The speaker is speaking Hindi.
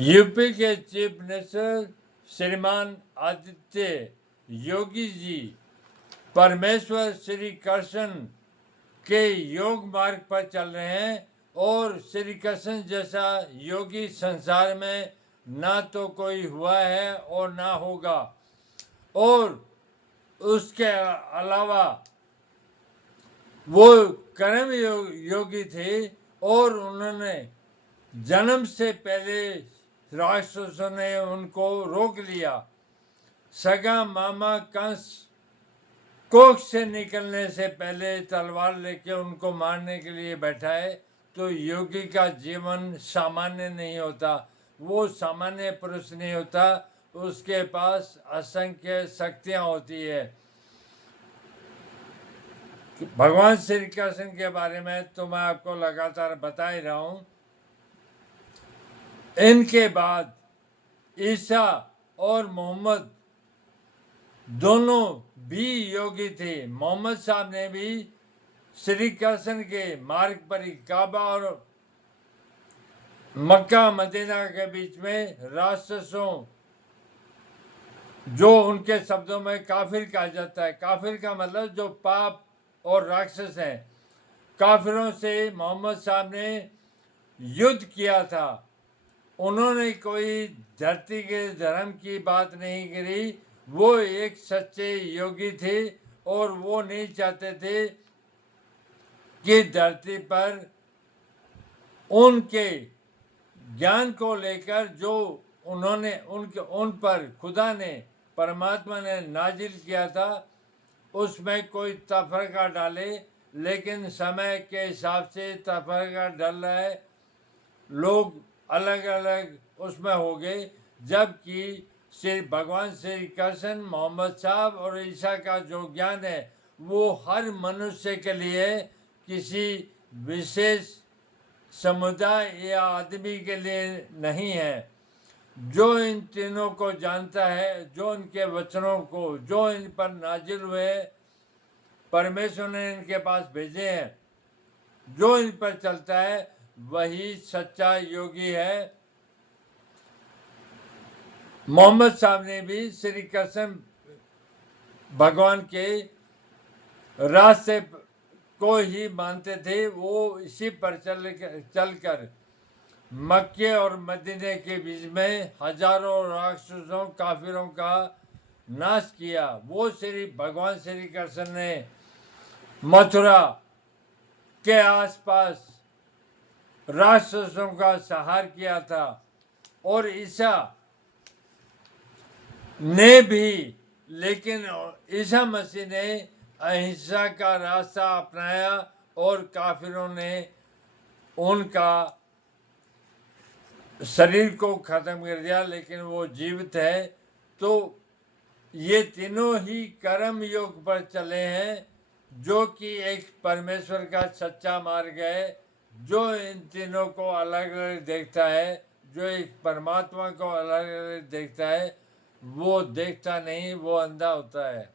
यूपी के चीफ मिनिस्टर श्रीमान आदित्य योगी जी परमेश्वर श्री कृष्ण के योग मार्ग पर चल रहे हैं और श्री कृष्ण जैसा योगी संसार में ना तो कोई हुआ है और ना होगा। और उसके अलावा वो कर्म योगी थे और उन्होंने जन्म से पहले राक्षसों ने उनको रोक लिया। सगा मामा कंस कोख से निकलने से पहले तलवार लेके उनको मारने के लिए बैठा है। तो योगी का जीवन सामान्य नहीं होता, वो सामान्य पुरुष नहीं होता, उसके पास असंख्य शक्तियां होती है। भगवान श्री कृष्ण के बारे में तो मैं आपको लगातार बता ही रहा हूं। इनके बाद ईसा और मोहम्मद दोनों भी योगी थे। मोहम्मद साहब ने भी श्री कृष्ण के मार्ग पर ही काबा और मक्का मदीना के बीच में राक्षसों, जो उनके शब्दों में काफिर कहा जाता है, काफिर का मतलब जो पाप और राक्षस हैं, काफिरों से मोहम्मद साहब ने युद्ध किया था। उन्होंने कोई धरती के धर्म की बात नहीं करी, वो एक सच्चे योगी थे और वो नहीं चाहते थे कि धरती पर उनके ज्ञान को लेकर जो उन्होंने उन पर खुदा ने, परमात्मा ने नाजिल किया था, उसमें कोई तफरका डाले। लेकिन समय के हिसाब से तफरका डल रहा है, लोग अलग अलग उसमें हो गए। जबकि श्री भगवान श्री कृष्ण, मोहम्मद साहब और ईसा का जो ज्ञान है वो हर मनुष्य के लिए, किसी विशेष समुदाय या आदमी के लिए नहीं है। जो इन तीनों को जानता है, जो इनके वचनों को, जो इन पर नाजिल हुए, परमेश्वर ने इनके पास भेजे हैं, जो इन पर चलता है वही सच्चा योगी है। मोहम्मद साहब ने भी श्री कृष्ण भगवान के रास्ते को ही मानते थे। वो इसी पर चलकर मक्के और मदीने के बीच में हजारों राक्षसों, काफिरों का नाश किया। वो श्री भगवान श्री कृष्ण ने मथुरा के आसपास राक्षसों का संहार किया था और ईसा ने भी, लेकिन ईसा मसीह ने अहिंसा का रास्ता अपनाया और काफिरों ने उनका शरीर को खत्म कर दिया, लेकिन वो जीवित है। तो ये तीनों ही कर्म योग पर चले हैं, जो कि एक परमेश्वर का सच्चा मार्ग है। जो इन तीनों को अलग अलग देखता है, जो एक परमात्मा को अलग अलग देखता है, वो देखता नहीं, वो अंधा होता है।